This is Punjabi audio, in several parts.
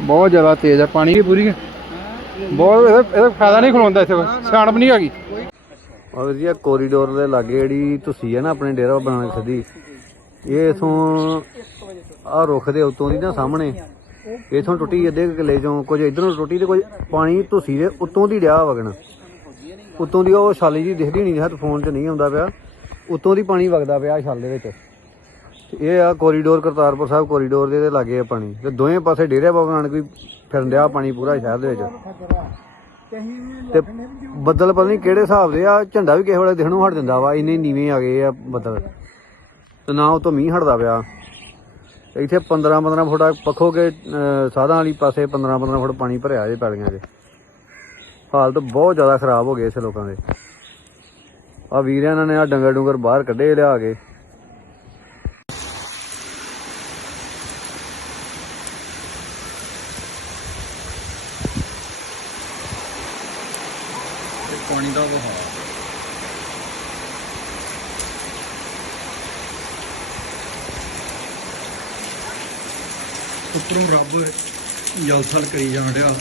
ਬਹੁਤ ਜ਼ਿਆਦਾ ਤੇਜ਼ ਆ, ਪਾਣੀ ਵੀ ਪੂਰੀ ਬਹੁਤ ਇਹਦਾ ਫਾਇਦਾ ਨਹੀਂ ਖਲੋਂਦਾ ਇੱਥੇ ਸਿਆਣਪ ਨਹੀਂ ਹੈਗੀ। ਔਰ ਜੀ ਕੋਰੀਡੋਰ ਦੇ ਲਾਗੇ ਜਿਹੜੀ ਤੁਸੀਂ ਹੈ ਨਾ ਆਪਣੇ ਡੇਰਾ ਬਣਾਉਣ ਸਿੱਧੀ ਇਹ ਇਥੋਂ ਆ ਰੁੱਖ ਦੇ ਉਤੋਂ ਦੀ ਨਾ ਸਾਹਮਣੇ। ਇਥੋਂ ਟੁੱਟੀ ਅੱਧੇ ਕੁ ਚੋਂ ਕੁਝ ਇਧਰੋਂ ਟੁੱਟੀ ਤੇ ਕੁਝ ਪਾਣੀ ਧੁੱਸੀ ਦੇ ਉੱਤੋਂ ਦੀ ਡਿਆ ਵਗਣ। ਉੱਤੋਂ ਦੀ ਉਹ ਛਾਲੀ ਜੀ ਦਿਖਦੀ ਨਹੀਂ, ਹੱਥ ਫੋਨ 'ਚ ਨਹੀਂ ਆਉਂਦਾ ਪਿਆ। ਉੱਤੋਂ ਦੀ ਪਾਣੀ ਵਗਦਾ ਪਿਆ ਛਾਲ ਦੇ ਵਿੱਚ। ਇਹ ਆ ਕੋਰੀਡੋਰ, ਕਰਤਾਰਪੁਰ ਸਾਹਿਬ ਕੋਰੀਡੋਰ ਦੇ ਲਾਗੇ ਆ ਪਾਣੀ। ਤੇ ਦੋਵੇਂ ਪਾਸੇ ਡੇਰੇ ਬਾਬਾ ਨਾਨਕ ਵੀ ਫਿਰਨ ਡਿਆ ਪਾਣੀ ਪੂਰਾ ਸ਼ਹਿਰ ਦੇ ਵਿੱਚ। ਤੇ ਬੱਦਲ ਪਤਾ ਨਹੀਂ ਕਿਹੜੇ ਹਿਸਾਬ ਦੇ ਆ, ਝੰਡਾ ਵੀ ਕਿਸੇ ਵੇਲੇ ਦਿਖਣੋਂ ਹਟ ਜਾਂਦਾ ਵਾ, ਇੰਨੇ ਨੀਵੇਂ ਆ ਗਏ ਆ ਬੱਦਲ। ਤੇ ਨਾ ਉਹ ਤੋਂ ਮੀਂਹ ਹਟਦਾ ਪਿਆ। ਇੱਥੇ 15 15 ਫੁੱਟ ਪੱਖੋ ਕੇ ਸਾਧਾਂ ਵਾਲੀ ਪਾਸੇ 15 15 ਫੁੱਟ ਪਾਣੀ ਭਰਿਆ ਜੇ ਪੈਲੀਆਂ 'ਚ ਹਾਲਤ ਬਹੁਤ ਜ਼ਿਆਦਾ ਖਰਾਬ ਹੋ ਗਏ ਇਸ ਲੋਕਾਂ ਦੇ। ਆ ਵੀਰਿਆਂ ਇਹਨਾਂ ਨੇ ਆ ਡੰਗਰ ਡੁੰਗਰ ਬਾਹਰ ਕੱਢੇ ਲਿਆ ਕੇ। ਪਾਣੀ ਦਾ ਵਹਾਅ। ਉੱਪਰੋਂ ਰੱਬ ਜਲਥਲ ਕਰੀ ਜਾਣ ਡਿਆ।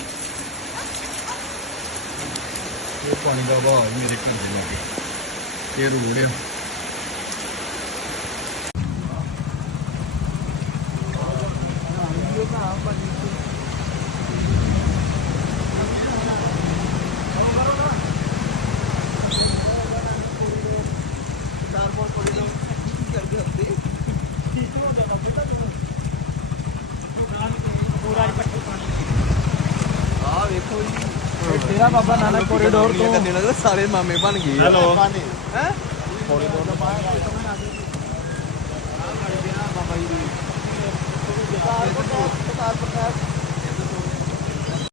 ਇਹ ਪਾਣੀ ਦਾ ਵਹਾਅ ਵੀ ਮੇਰੇ ਘਰ ਦੇ ਲਾਗੇ। ਇਹ ਰੋਡ ਆ ਤੇਰਾ ਬਾਬਾ ਨਾਨਕ ਕੋਰੀਡੋਰ ਤੋਂ ਸਾਰੇ ਮਾਮੇ ਬਣ ਗਏ ਹੈਲੋ। ਹੈ? ਕੋਰੀਡੋਰ ਦਾ ਬਾਹਰ ਬਾਬਾ ਜੀ ਦੀ।